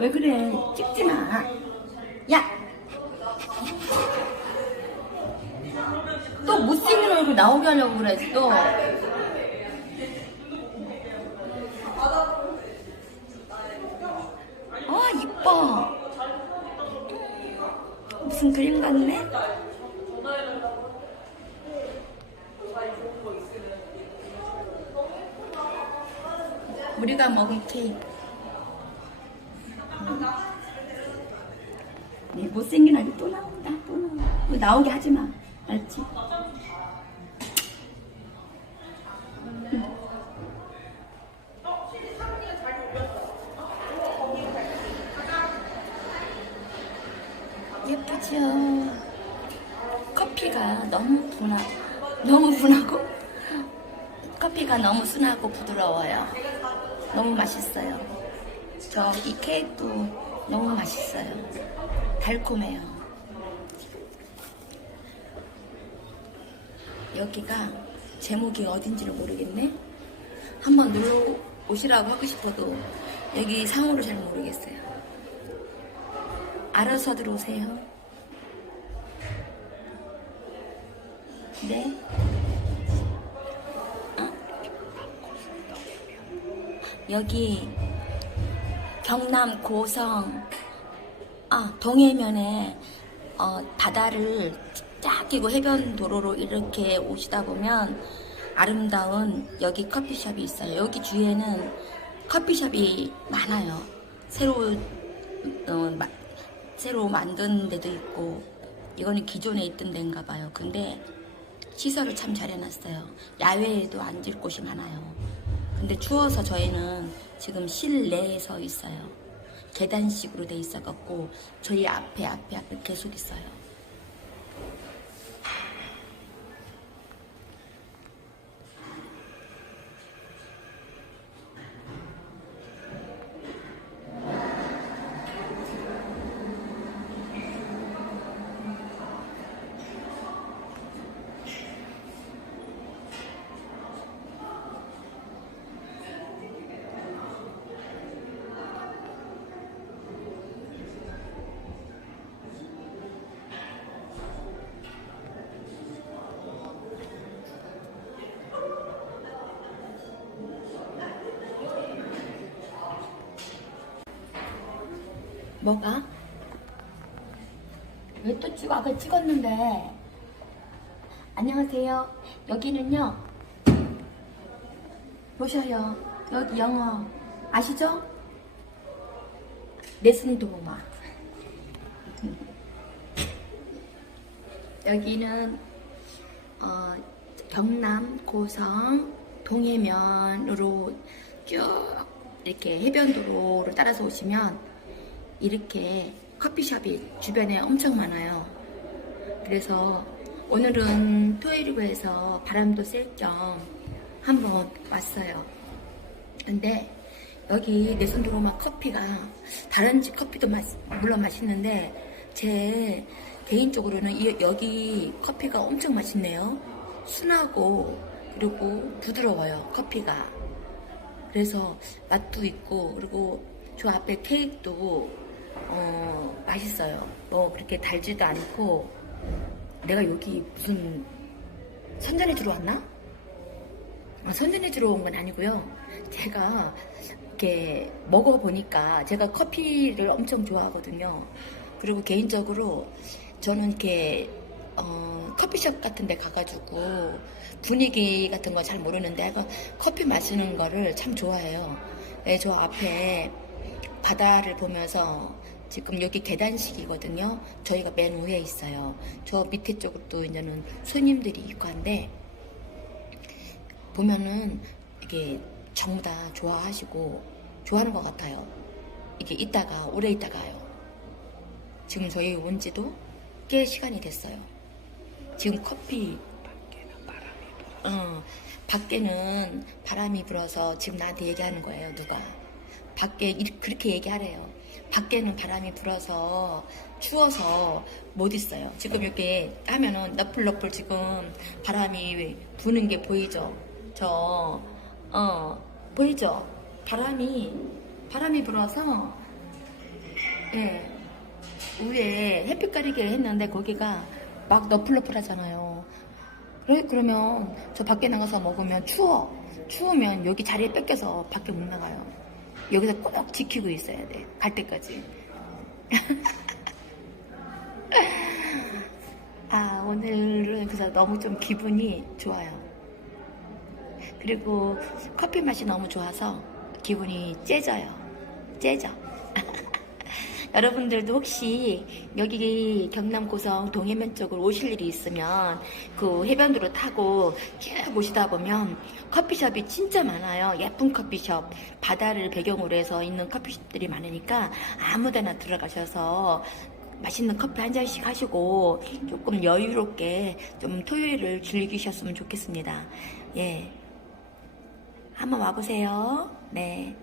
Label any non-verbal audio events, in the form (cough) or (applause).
왜 그래? 찍지 마. 야! 또 못생긴 얼굴 나오게 하려고 그래, 또. 아, 이뻐. 무슨 그림 같네? 우리가 먹은 케이크. 네, 못생긴 아기 또 나온다, 또. 너 나오게 하지 마. 알지? 예쁘죠? 커피가 너무 분하, 너무 분하고, 커피가 너무 순하고 부드러워요. 너무 맛있어요. 저 이 케이크도 너무 맛있어요. 달콤해요. 여기가 제목이 어딘지를 모르겠네. 한번 놀러 오시라고 하고 싶어도 여기 상호를 잘 모르겠어요. 알아서 들어오세요. 네. 어? 여기 경남 고성 아 동해면에 어, 바다를 쫙 끼고 해변 도로로 이렇게 오시다 보면 아름다운 여기 커피숍이 있어요. 여기 주위에는 커피숍이 많아요. 새로 어, 마- 새로 만든 데도 있고 이거는 기존에 있던 데인가 봐요. 근데 시설을 참 잘 해놨어요. 야외에도 앉을 곳이 많아요. 근데 추워서 저희는 지금 실내에서 있어요. 계단식으로 돼 있어갖고 저희 앞에 앞에 앞에 계속 있어요. 뭐가? 왜 또 찍어? 아까 찍었는데. 안녕하세요. 여기는요. 보셔요. 여기 영어 아시죠? 레슨이 도모마. (laughs) 여기는 어, 경남 고성 동해면으로 쭉 이렇게 해변도로를 따라서 오시면 이렇게 커피숍이 주변에 엄청 많아요. 그래서 오늘은 토요일이고 해서 바람도 쐴 겸 한번 왔어요. 근데 여기 내손도로마 커피가 다른 집 커피도 맛, 물론 맛있는데 제 개인적으로는 이- 여기 커피가 엄청 맛있네요. 순하고 그리고 부드러워요 커피가. 그래서 맛도 있고 그리고 저 앞에 케이크도 어, 맛있어요. 뭐 그렇게 달지도 않고 내가 여기 무슨 선전해 주러 왔나? 아, 선전해 주러 온 건 아니고요. 제가 이렇게 먹어보니까 제가 커피를 엄청 좋아하거든요. 그리고 개인적으로 저는 이렇게 어, 커피숍 같은 데 가가지고 분위기 같은 거 잘 모르는데 커피 마시는 거를 참 좋아해요. 네, 저 앞에 바다를 보면서 지금 여기 계단식이거든요. 저희가 맨 위에 있어요. 저 밑에 쪽도 이제는 손님들이 있고 한데 보면은 이게 전부 다 좋아하시고 좋아하는 것 같아요. 이게 있다가 오래 있다가요. 지금 저희 온 지도 꽤 시간이 됐어요. 지금 커피 어, 밖에는 바람이 불어서 지금 나한테 얘기하는 거예요, 누가. 밖에 이- 그렇게 얘기하래요. 밖에는 바람이 불어서 추워서 못 있어요. 지금 이렇게 하면은 너플너플 지금 바람이 부는 게 보이죠? 저, 어, 보이죠? 바람이, 바람이 불어서 예. 위에 햇빛 가리개를 했는데 거기가 막 너플너플 하잖아요. 그래 그러면 저 밖에 나가서 먹으면 추워. 추우면 여기 자리에 뺏겨서 밖에 못 나가요. 여기서 꼭 지키고 있어야 돼. 갈 때까지. (laughs) 아 오늘은 그래서 너무 좀 기분이 좋아요. 그리고 커피 맛이 너무 좋아서 기분이 째져요. 째져. (laughs) 여러분들도 혹시 여기 경남 고성 동해면 쪽으로 오실 일이 있으면 그 해변도로 타고 쭉 오시다 보면 커피숍이 진짜 많아요. 예쁜 커피숍, 바다를 배경으로 해서 있는 커피숍들이 많으니까 아무데나 들어가셔서 맛있는 커피 한 잔씩 하시고 조금 여유롭게 좀 토요일을 즐기셨으면 좋겠습니다. 예. 한번 와보세요. 네.